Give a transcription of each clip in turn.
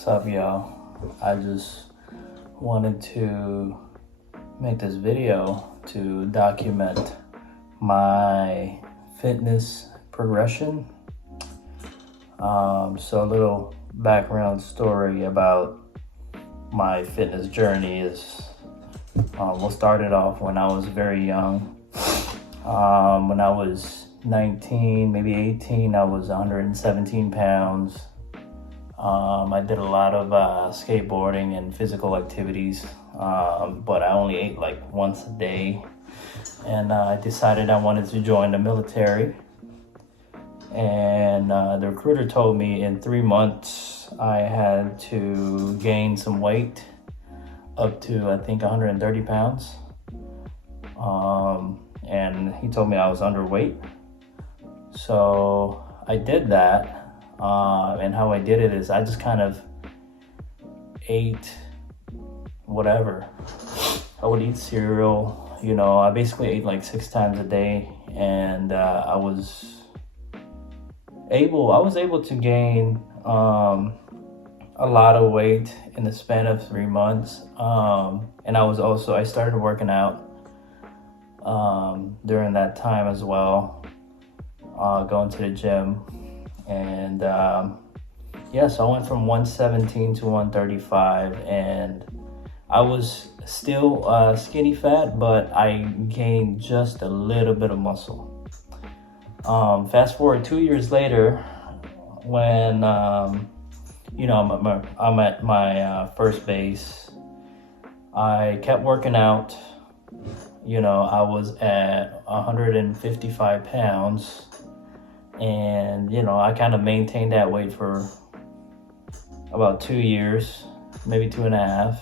What's up, y'all? I just wanted to make this video to document my fitness progression. So a little background story about my fitness journey is we'll start it off when I was very young. When I was 19, maybe 18, I was 117 pounds. I did a lot of skateboarding and physical activities, but I only ate like once a day. And I decided I wanted to join the military. And the recruiter told me in 3 months I had to gain some weight up to, I think, 130 pounds. And he told me I was underweight. So I did that. And how I did it is I just kind of ate whatever. I would eat cereal, I basically ate like 6 times a day, and I was able to gain a lot of weight in the span of 3 months. And I started working out during that time as well, going to the gym. And so I went from 117 to 135, and I was still skinny fat, but I gained just a little bit of muscle. Fast forward 2 years later, when I'm at my first base, I kept working out. I was at 155 pounds. And, I kind of maintained that weight for about 2 years, maybe 2.5.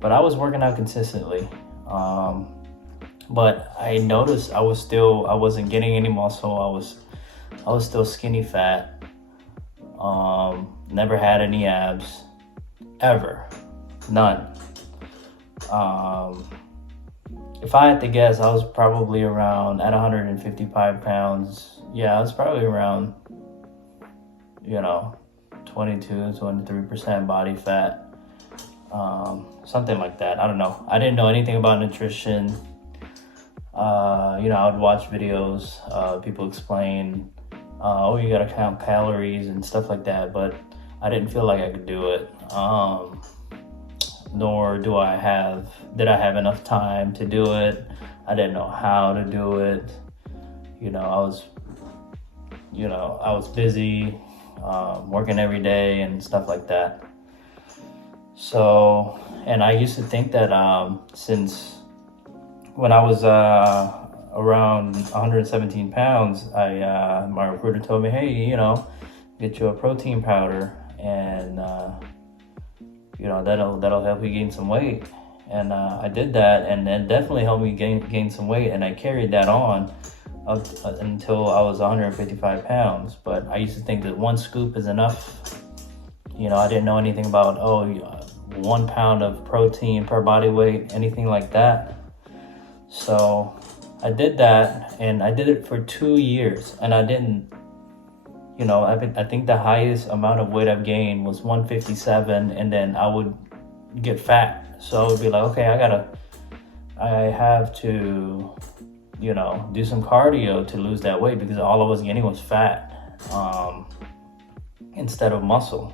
But I was working out consistently. But I noticed I wasn't getting any muscle. I was still skinny fat. Never had any abs, ever, none. If I had to guess, I was probably around at 155 pounds. Yeah, I was probably around, 22-23% body fat, something like that. I don't know. I didn't know anything about nutrition. I would watch videos, people explain, you gotta count calories and stuff like that, but I didn't feel like I could do it. Nor did I have enough time to do it. I didn't know how to do it. I was busy, working every day and stuff like that. So, and I used to think that since when I was around 117 pounds, my recruiter told me, hey, get you a protein powder, and that'll help you gain some weight. And I did that, and it definitely helped me gain some weight, and I carried that on until I was 155 pounds. But I used to think that 1 scoop is enough. I didn't know anything about 1 pound of protein per body weight, anything like that. So I did that, and I did it for 2 years, and I didn't. I think the highest amount of weight I've gained was 157, and then I would get fat. So I would be like, okay, I have to, do some cardio to lose that weight, because all I was getting was fat, instead of muscle.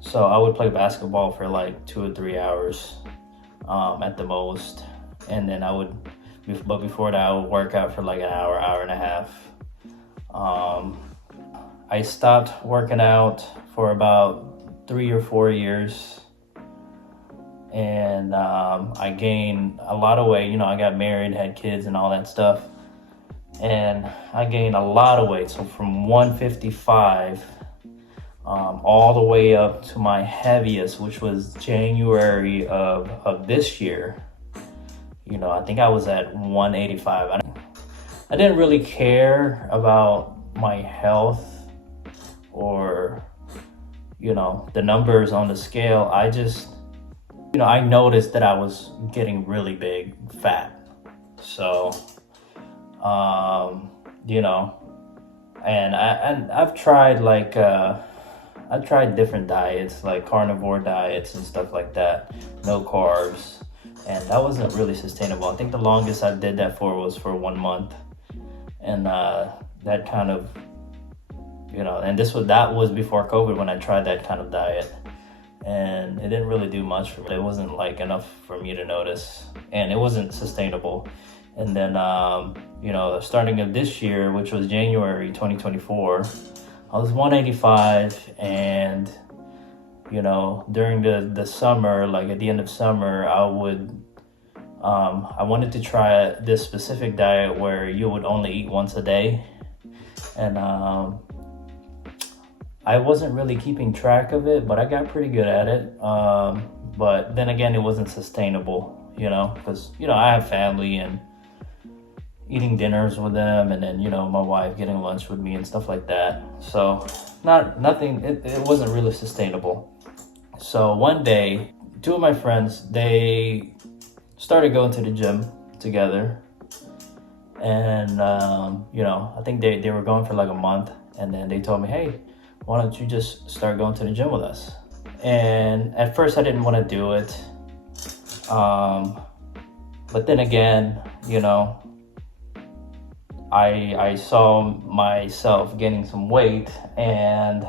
So I would play basketball for like 2 or 3 hours, at the most. And then but before that, I would work out for like an hour, hour and a half. I stopped working out for about 3 or 4 years, and I gained a lot of weight. I got married, had kids and all that stuff, and I gained a lot of weight. So from 155 all the way up to my heaviest, which was January of this year, I think I was at 185. I didn't really care about my health or the numbers on the scale. I just I noticed that I was getting really big fat. So and I've tried like I tried different diets, like carnivore diets and stuff like that, no carbs, and that wasn't really sustainable. I think the longest I did that for was for 1 month, and that kind of, and that was before COVID when I tried that kind of diet, and it didn't really do much for me. It wasn't like enough for me to notice, and it wasn't sustainable. And then, starting of this year, which was January 2024, I was 185, and, during the summer, like at the end of summer, I wanted to try this specific diet where you would only eat once a day. And I wasn't really keeping track of it, but I got pretty good at it. But then again, it wasn't sustainable, because, I have family and eating dinners with them, and then, my wife getting lunch with me and stuff like that. So it wasn't really sustainable. So one day, two of my friends, they started going to the gym together. And, I think they were going for like a month, and then they told me, hey, why don't you just start going to the gym with us? And at first I didn't want to do it. But then again, I saw myself gaining some weight, and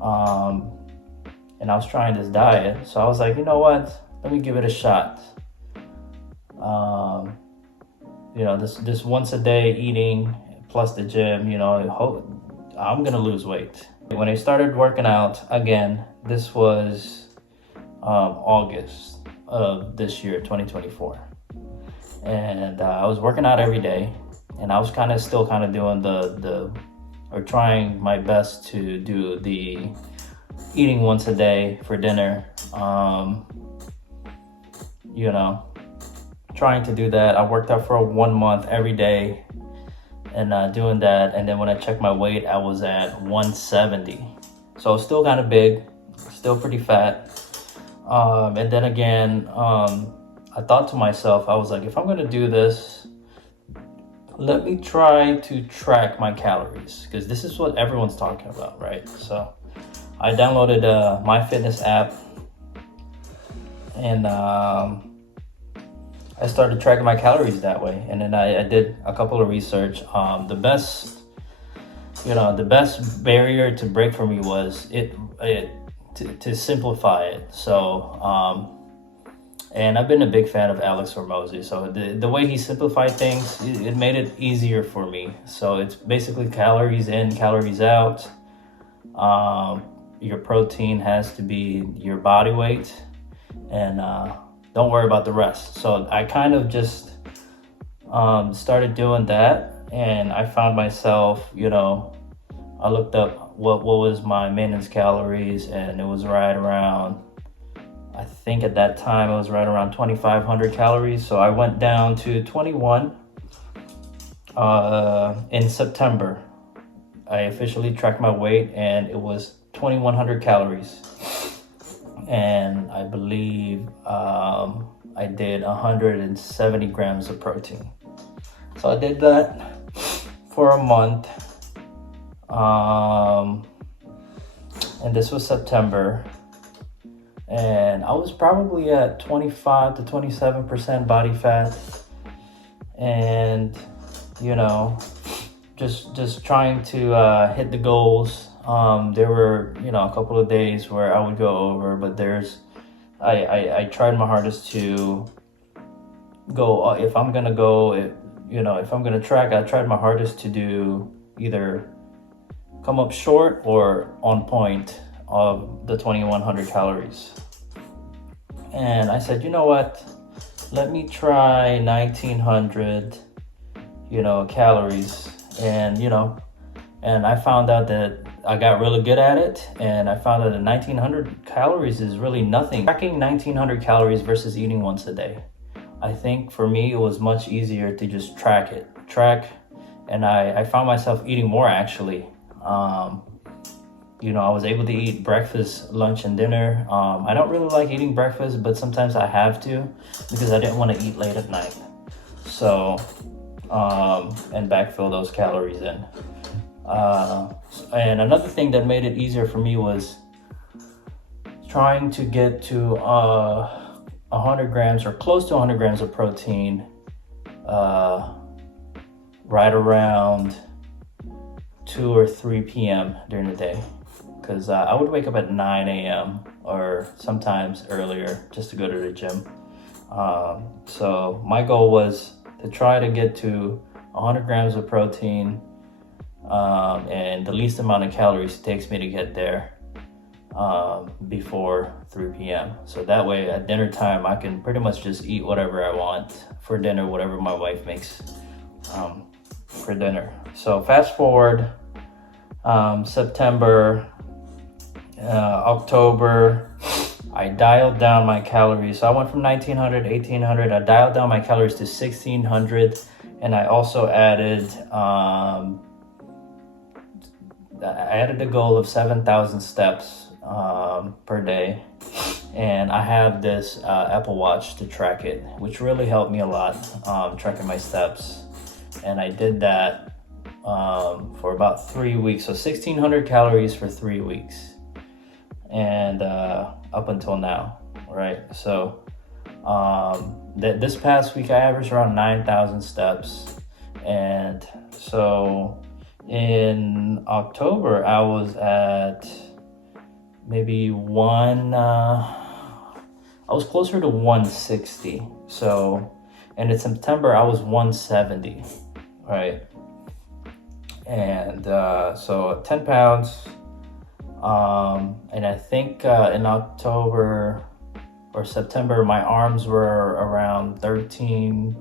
I was trying this diet. So I was like, you know what? Let me give it a shot. This once a day eating plus the gym, I'm gonna lose weight. When I started working out again, this was August of this year, 2024. And I was working out every day. And I was still doing trying my best to do the eating once a day for dinner. Trying to do that. I worked out for 1 month every day, and doing that. And then when I checked my weight, I was at 170. So I was still kind of big, still pretty fat. And then again, I thought to myself, I was like, if I'm going to do this, let me try to track my calories, because this is what everyone's talking about, right? So I downloaded a MyFitness app, and I started tracking my calories that way. And then I did a couple of research. The best barrier to break for me was to simplify it. So and I've been a big fan of Alex Hormozi. So the way he simplified things, it made it easier for me. So it's basically calories in, calories out. Your protein has to be your body weight, and don't worry about the rest. So I kind of just started doing that, and I found myself, I looked up what was my maintenance calories, and it was right around, I think at that time it was right around 2,500 calories. So I went down to 21 in September. I officially tracked my weight, and it was 2,100 calories. And I believe I did 170 grams of protein. So I did that for a month. And this was September. And I was probably at 25 to 27% body fat, and just trying to hit the goals. There were a couple of days where I would go over, but I tried my hardest to go. If I'm gonna go, if I'm gonna track, I tried my hardest to do either come up short or on point of the 2,100 calories. And I said, you know what, let me try 1,900 calories. And I found out that I got really good at it, and I found out that 1,900 calories is really nothing. Tracking 1,900 calories versus eating once a day, I think for me it was much easier to just track, and I found myself eating more, actually. I was able to eat breakfast, lunch, and dinner. I don't really like eating breakfast, but sometimes I have to because I didn't want to eat late at night. So, and backfill those calories in. And another thing that made it easier for me was trying to get to 100 grams or close to 100 grams of protein right around 2 or 3 p.m. during the day, because I would wake up at 9 a.m. or sometimes earlier just to go to the gym. So my goal was to try to get to 100 grams of protein and the least amount of calories it takes me to get there before 3 p.m. So that way at dinner time, I can pretty much just eat whatever I want for dinner, whatever my wife makes for dinner. So fast forward September, October, I dialed down my calories. So I went from 1900, 1800, I dialed down my calories to 1600, and I also added a goal of 7,000 steps per day. And I have this Apple Watch to track it, which really helped me a lot, tracking my steps. And I did that for about 3 weeks. So 1600 calories for 3 weeks. And up until now, right? So this past week I averaged around 9,000 steps. And so in October I was at maybe I was closer to 160. So, and in September I was 170, right? And so 10 pounds. And I think in October or September, my arms were around 13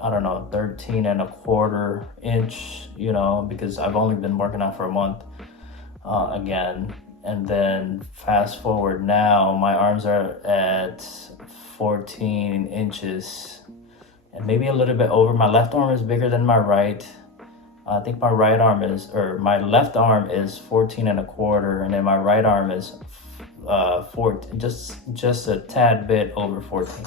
and a quarter inch, because I've only been working out for a month again. And then fast forward now, my arms are at 14 inches and maybe a little bit over. My left arm is bigger than my right. I think my my left arm is 14 and a quarter, and then my right arm is 14, just a tad bit over 14.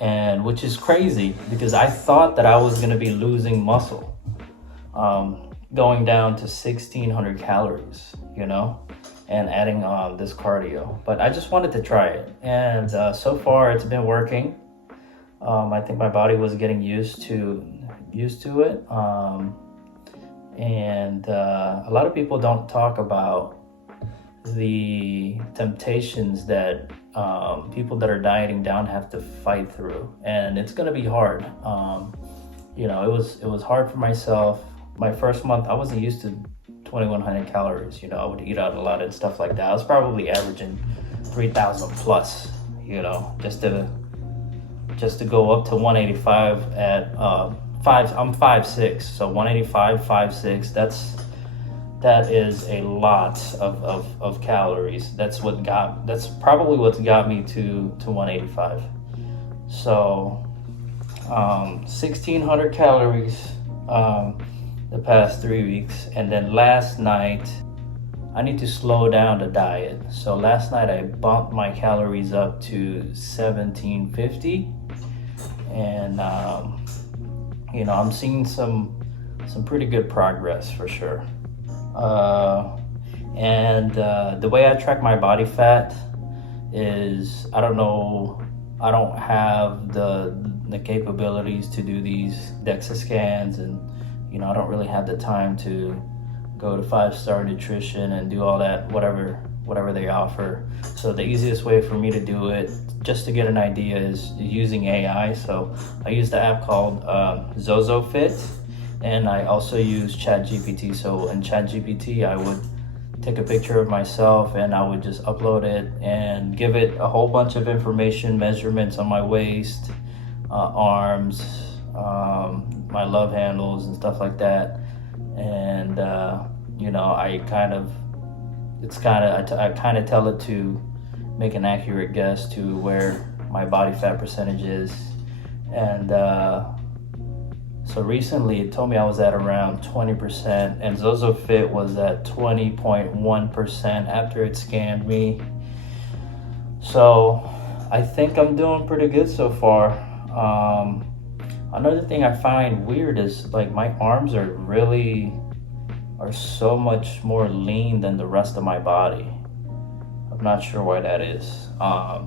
And which is crazy because I thought that I was gonna be losing muscle, going down to 1600 calories, and adding this cardio. But I just wanted to try it, and so far it's been working. I think my body was getting used to it. And a lot of people don't talk about the temptations that people that are dieting down have to fight through, and it's gonna be hard. It was hard for myself. My first month, I wasn't used to 2,100 calories. I would eat out a lot and stuff like that. I was probably averaging 3,000 plus. Just to go up to 185 at I'm 5'6", so 185, 5'6", that is a lot of calories. That's probably what's got me to 185. So 1,600 calories the past 3 weeks, and then last night I need to slow down the diet. So last night I bumped my calories up to 1,750, and I'm seeing some pretty good progress for sure. And the way I track my body fat is, I don't have the capabilities to do these DEXA scans, and I don't really have the time to go to 5-star nutrition and do all that, whatever they offer. So the easiest way for me to do it, just to get an idea, is using AI. So I use the app called ZozoFit, and I also use ChatGPT. So in ChatGPT, I would take a picture of myself and I would just upload it and give it a whole bunch of information, measurements on my waist, arms, my love handles and stuff like that. And I kind of tell it to make an accurate guess to where my body fat percentage is. And so recently it told me I was at around 20%, and ZozoFit was at 20.1% after it scanned me. So I think I'm doing pretty good so far. Another thing I find weird is like my arms are so much more lean than the rest of my body. I'm not sure why that is.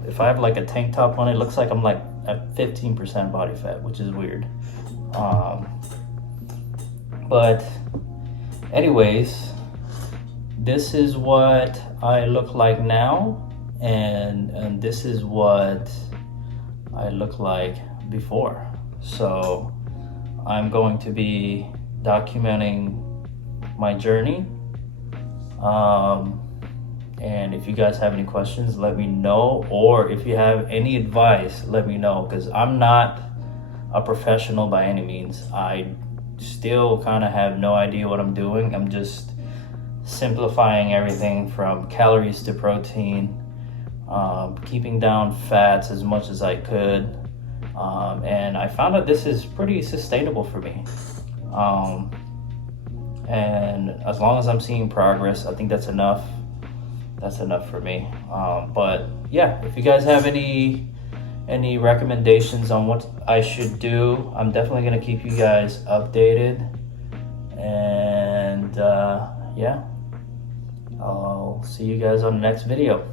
If I have like a tank top on, it looks like I'm like at 15% body fat, which is weird. But anyways, this is what I look like now, and this is what I look like before. So I'm going to be documenting my journey. And if you guys have any questions, let me know. Or if you have any advice, let me know, because I'm not a professional by any means. I still kind of have no idea what I'm doing. I'm just simplifying everything from calories to protein, keeping down fats as much as I could. And I found out this is pretty sustainable for me. And as long as I'm seeing progress, I think that's enough. That's enough for me. But yeah, if you guys have any recommendations on what I should do, I'm definitely gonna keep you guys updated. And yeah, I'll see you guys on the next video.